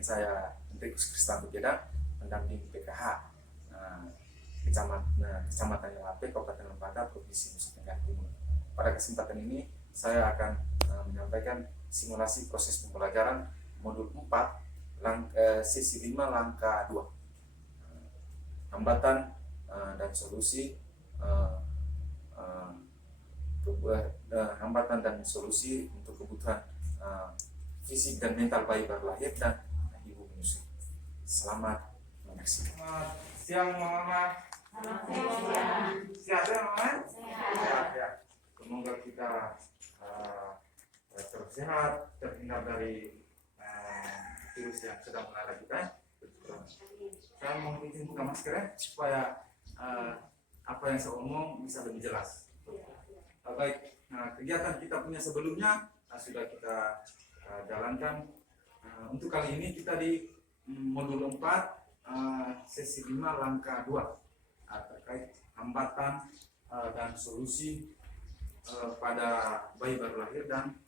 dengan saya Enrikus Kristanto Jeddah, pendamping PKH Kecamatan Yalape, Kabupaten Lembata, Provinsi Nusa Tenggara Timur. Pada kesempatan ini saya akan menyampaikan simulasi proses pembelajaran modul 4 sesi 5 langkah 2, hambatan dan solusi hambatan dan solusi untuk kebutuhan fisik dan mental bayi baru lahir dan ibu menyusui. Selamat menyaksikan. Selamat siang Mama. Sehat ya Mama? Sehat ya. Semoga kita tersehat, terhindar dari virus yang sedang melanda kita. Saya mohon izin buka masker ya, supaya apa yang saya omong bisa lebih jelas. Baik, kegiatan kita punya sebelumnya sudah kita jalankan. Untuk kali ini kita di modul 4 sesi 5 langkah 2 terkait hambatan dan solusi pada bayi baru lahir dan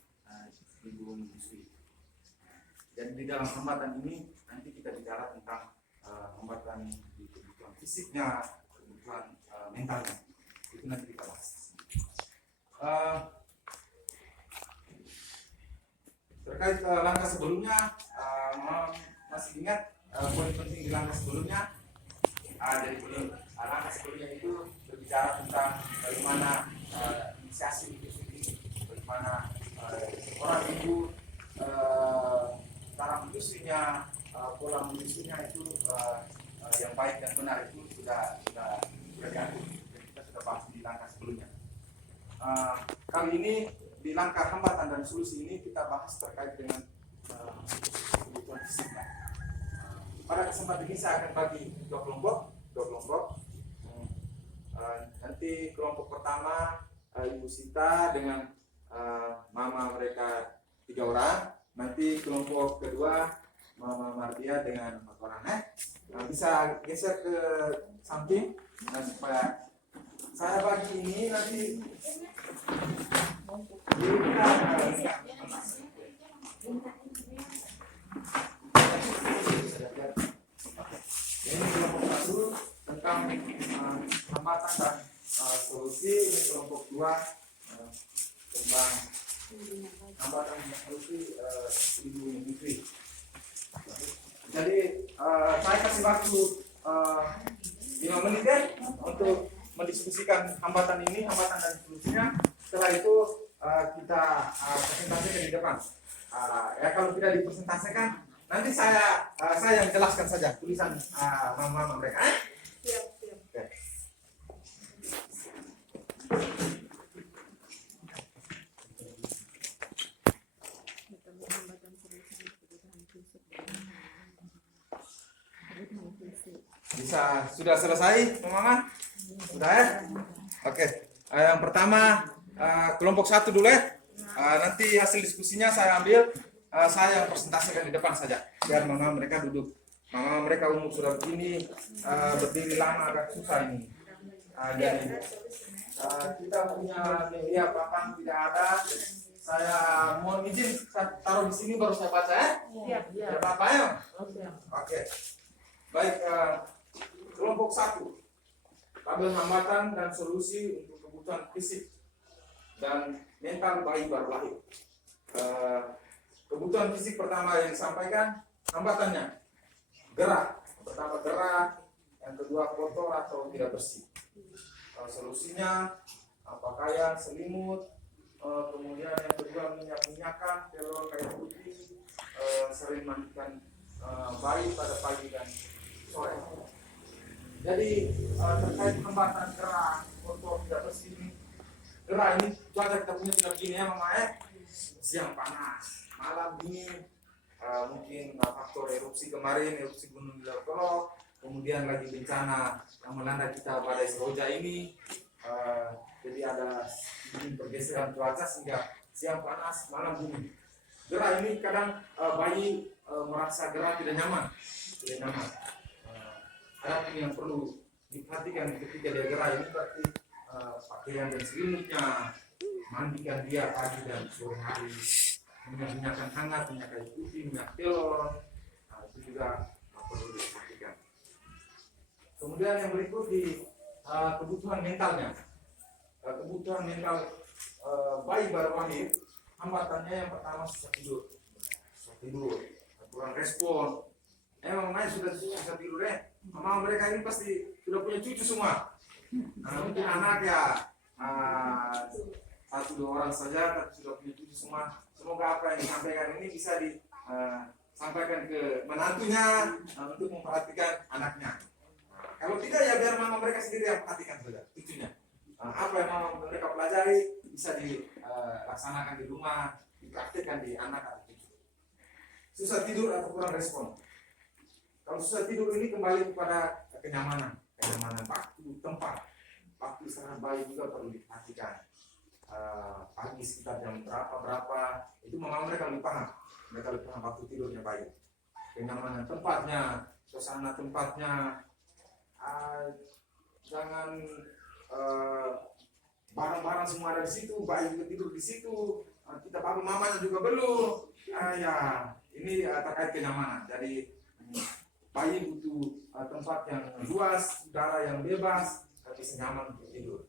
ibu menyusui. Dan di dalam hambatan ini nanti kita bicara tentang hambatan di kebutuhan fisiknya, kebutuhan mentalnya. Itu nanti kita bahas. Terkait langkah sebelumnya, masih ingat poin penting di langkah sebelumnya? Jadi langkah sebelumnya itu berbicara tentang bagaimana inisiasi menyusui, bagaimana orang ibu cara menyusuinya, pola menyusuinya itu yang baik dan benar itu sudah diatur. Kita sudah bahas di langkah sebelumnya. Kali ini di langkah hambatan dan solusi ini kita bahas terkait dengan kebutuhan fisiknya. Pada kesempatan ini saya akan bagi dua kelompok. Nanti kelompok pertama Ibu Sita dengan mama mereka 3 orang. Nanti kelompok kedua Mama Mardia dengan 4 orang. Bisa geser ke samping supaya saya bagi ini nanti ini kelompok 1 tentang hambatan dan solusi, ini kelompok 2 tentang hambatan dan solusi ibu menyusui. Jadi saya kasih waktu 5 menit ya untuk mendiskusikan hambatan dan solusinya. Setelah itu kita presentasikan di depan. Ya kalau tidak dipresentasikan, nanti saya yang jelaskan saja tulisan mama mereka. Siap. Okay. Sudah selesai, Mama? Sudah ya? Oke. Yang pertama kelompok 1 dulu ya. Nanti hasil diskusinya saya ambil, saya yang presentasikan di depan saja. Biar mama mereka duduk. Mama mereka umur sudah begini, berdiri lama agak susah ini. Jadi kita punya media papan tidak ada. Saya mohon izin saya taruh di sini baru saya baca ya. Iya. Apa ya? Oke. Baik, kelompok 1. Tabel hambatan dan solusi untuk kebutuhan fisik dan mental bayi baru lahir. Kebutuhan fisik pertama yang disampaikan hambatannya gerah. Pertama gerah, yang kedua kotor atau tidak bersih. Solusinya pakaian, selimut, kemudian yang kedua minyak-minyakan, telur kayu putih, sering mandikan bayi pada pagi dan sore. Jadi terkait hambatan gerah, kotor, tidak bersih ini. Gerah ini cuaca kita punya sudah begini ya Mama ya. Siang panas, malam dingin, mungkin faktor erupsi kemarin, erupsi Gunung Leukolog, kemudian lagi bencana yang melanda kita badai Seroja ini. Jadi ada pergeseran cuaca sehingga siang panas, malam dingin. Gerah ini kadang bayi merasa gerah tidak nyaman. Ada yang perlu diperhatikan ketika dia gerah ini berarti pakaian dan selimutnya, mandikan dia pagi dan sore hari, minyak-minyakan hangat, minyak kayu putih, minyak telur, juga perlu diperhatikan. Kemudian yang berikut di kebutuhan mentalnya. Kebutuhan mental bayi baru lahir, hambatannya yang pertama susah tidur, kurang respon. Mamanya sudah susah tidur mama mereka ini pasti sudah punya cucu semua. Mungkin anak ya 1-2 orang saja, tapi sudah punya cucu semua. Semoga apa yang disampaikan ini bisa disampaikan ke menantunya untuk memperhatikan anaknya. Kalau tidak ya biar mama mereka sendiri yang perhatikan saja cucunya. Apa yang mama mereka pelajari bisa dilaksanakan di rumah, dipraktikkan di anak atau cucu. Susah tidur atau kurang respon. Kalau susah tidur ini kembali kepada kenyamanan waktu, tempat. Waktu istirahat bayi juga perlu diperhatikan. Pagi sekitar jam berapa itu mama mereka lebih paham. Mereka lebih paham waktu tidurnya bayi. Kenyamanan tempatnya, suasana tempatnya. Jangan barang-barang semua ada di situ, bayi juga tidur di situ, kita baru mamanya juga belum. Ya ini terkait kenyamanan. Jadi bayi butuh tempat yang luas, udara yang bebas, bisa nyaman untuk tidur.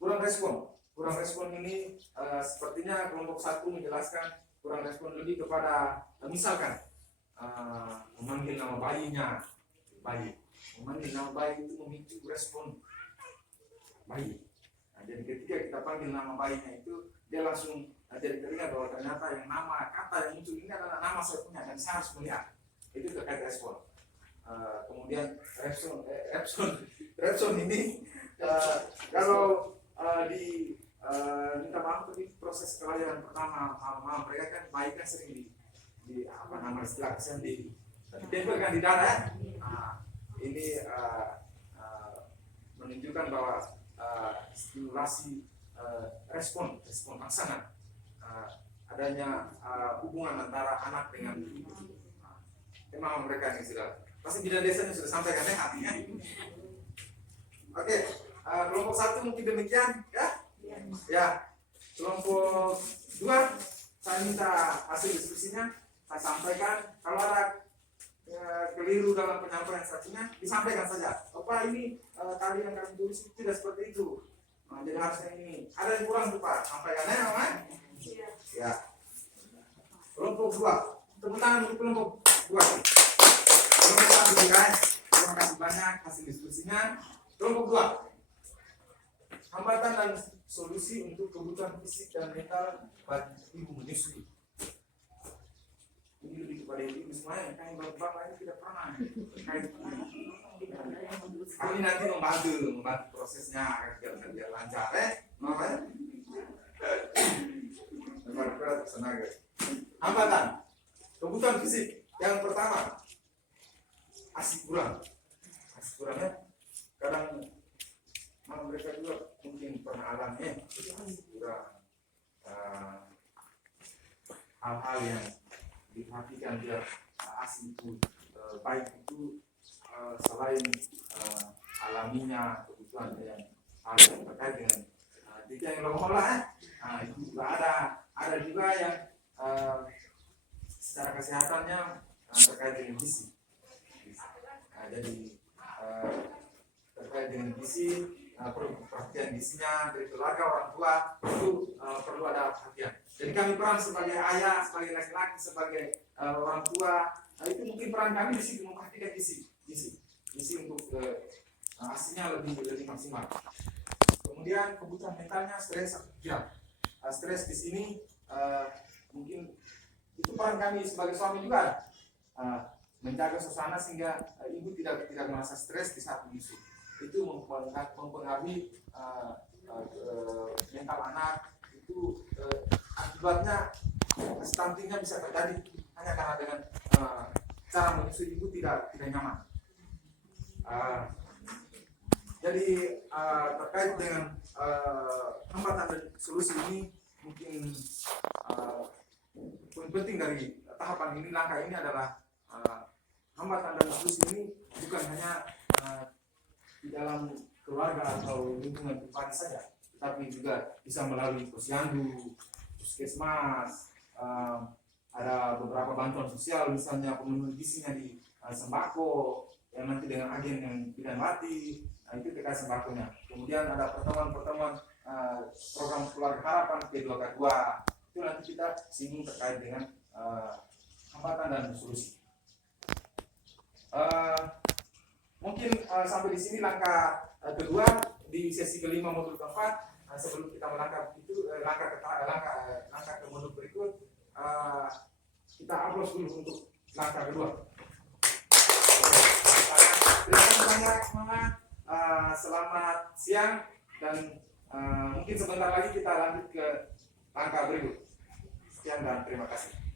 Kurang respon ini sepertinya kelompok 1 menjelaskan kurang respon lebih kepada misalkan memanggil nama bayinya, memanggil nama bayi itu memicu respon bayi. Jadi ketika kita panggil nama bayinya itu dia langsung jadi teringat bahwa ternyata yang nama kata yang muncul ini adalah nama saya punya dan saya harus melihat. Itu terkait respon. Kemudian respon ini kalau minta maaf tadi proses kelahiran pertama mama mereka kan bayi kan sering di apa nama istilah ditempelkan di dada. Ini menunjukkan bahwa stimulasi respon pasangan, adanya hubungan antara anak dengan ibu. Memang mereka yang sudah pasti bidan desanya sudah sampaikan artinya. Oke, kelompok 1 mungkin demikian ya. Kelompok 2 saya minta hasil diskusinya saya sampaikan. Kalau ada keliru dalam penyampaian instruksinya disampaikan saja. Ini tadi yang kami tulis tidak seperti itu. Jadi harusnya ini ada yang kurang tuh Pak, sampaikannya namanya. Ya. Kelompok 2, tepuk tangan untuk kelompok 2. Kelompok 1 guys, terima kasih banyak hasil diskusinya. Kelompok 2, hambatan dan solusi untuk kebutuhan fisik dan mental bagi ibu menyusui. Ini lebih kepada ibu semuanya, kan bapak ini tidak pernah terkait ini nanti membantu prosesnya agar biar lancar namanya. Berat tenaga. Hambatan kebutuhan fisik yang pertama ASI kurang ya. Kadang mereka juga mungkin pernah alami kurang hal-hal yang diperhatikan biar ASI itu baik itu selain alaminya kebutuhan yang terkait dengan tiga yang lola itu juga ada juga yang secara kesehatannya terkait dengan gizi. Jadi terkait dengan gizi perlu perhatian gizinya dari keluarga orang tua itu perlu ada perhatian. Jadi kami peran sebagai ayah, sebagai laki-laki, sebagai orang tua, itu mungkin peran kami di situ memperhatikan gizi untuk hasilnya lebih maksimal. Kemudian kebutuhan mentalnya stres atau pikiran. Stres di sini mungkin itu peran kami sebagai suami juga menjaga suasana sehingga ibu tidak merasa stres di saat menyusui. Itu mempengaruhi mental anak. Itu akibatnya stuntingnya bisa terjadi hanya karena dengan cara menyusui ibu tidak nyaman. Jadi terkait dengan hambatan dan solusi ini mungkin poin penting dari tahapan ini, langkah ini adalah hambatan dan solusi ini bukan hanya di dalam keluarga atau lingkungan pribadi saja, tetapi juga bisa melalui posyandu, puskesmas, ada beberapa bantuan sosial, misalnya pemenuhan gizinya di sembako yang nanti dengan agen yang bidan mati, itu terkait sembakonya. Kemudian ada pertemuan-pertemuan program keluarga harapan P2K2, itu nanti kita singgung terkait dengan hambatan dan solusi. Mungkin sampai di sini langkah kedua di sesi kelima modul keempat. Sebelum kita melangkah itu langkah ke modul berikut, kita aplaus dulu untuk langkah kedua. Terima kasih banyak Mama. Selamat siang dan mungkin sebentar lagi kita lanjut ke langkah berikut. Sekian dan terima kasih.